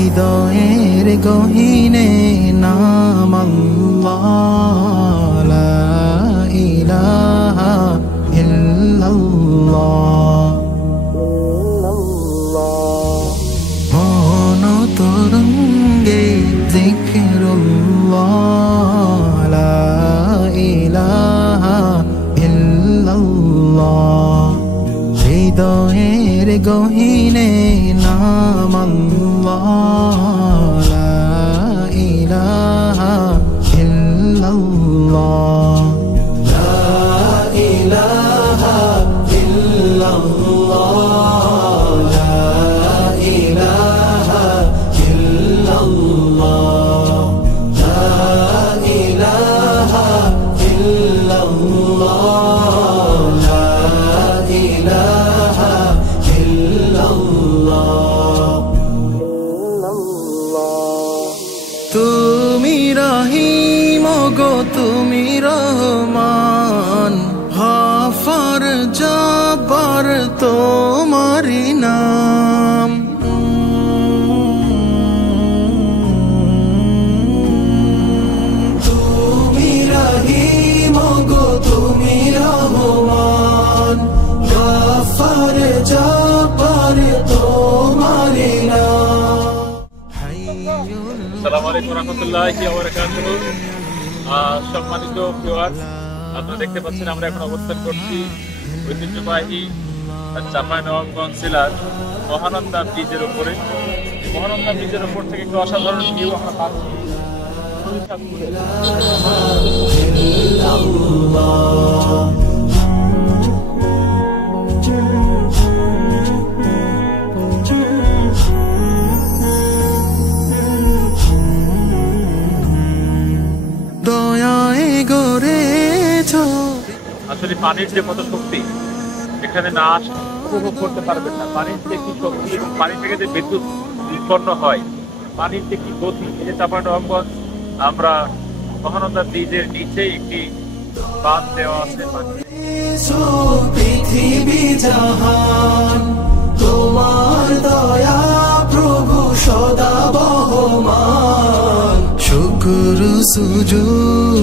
হৃদয়ের গহীনে নাম আল্লাহ, লা ইলাহা ইল্লাল্লাহ। মন তরঙ্গে যিকরুল্লাহ, লা ইলাহা ইল্লাল্লাহ। হৃদয়ের গহীনে নাম আল্লাহ, লা ইলাহা ইল্লাল্লাহ, লা ইলাহা ইল্লাল্লাহ, লা ইলাহা ইল্লাল্লাহ, লা ইলাহা ইল্লাল্লাহ, লা ইলাহা তুমি রহিম গো তুমি রহমান, গফর জব্বার তোমারি নাম। তুমি রহিম গো তুমি রহমান, গফর জব্বার তোমারি নাম। আসসালামু আলাইকুম রাহমাতুল্লাহি ওয়া বারাকাতুহু। সম্মানিত ভিউয়ার্স, আপনারা দেখতে পাচ্ছেন আমরা এখন অবস্থান করছি ঐতিহ্যবাহী চাঁপাইনবাবগঞ্জ জেলার মহানন্দা ব্রিজের উপরে। মহানন্দা ব্রিজের উপর থেকে একটা অসাধারণ ভিউ আমরা পাচ্ছি। আসলে পানির যে কত শক্তি, এখানে না উপভোগ করতে পারবেন না। পানির যে কি শক্তি এবং পানি থেকে যে বিদ্যুৎ উৎপন্ন হয়, পানির যে কি গতি। এই যে চাঁপাইনবাবগঞ্জ আমরা মহানন্দা ব্রিজের নিচে একটি বাঁধ দেওয়া আছে। পৃথিবী জাহান তোমার দয়া প্রভু সদা বহমান, শুকর সুজুদ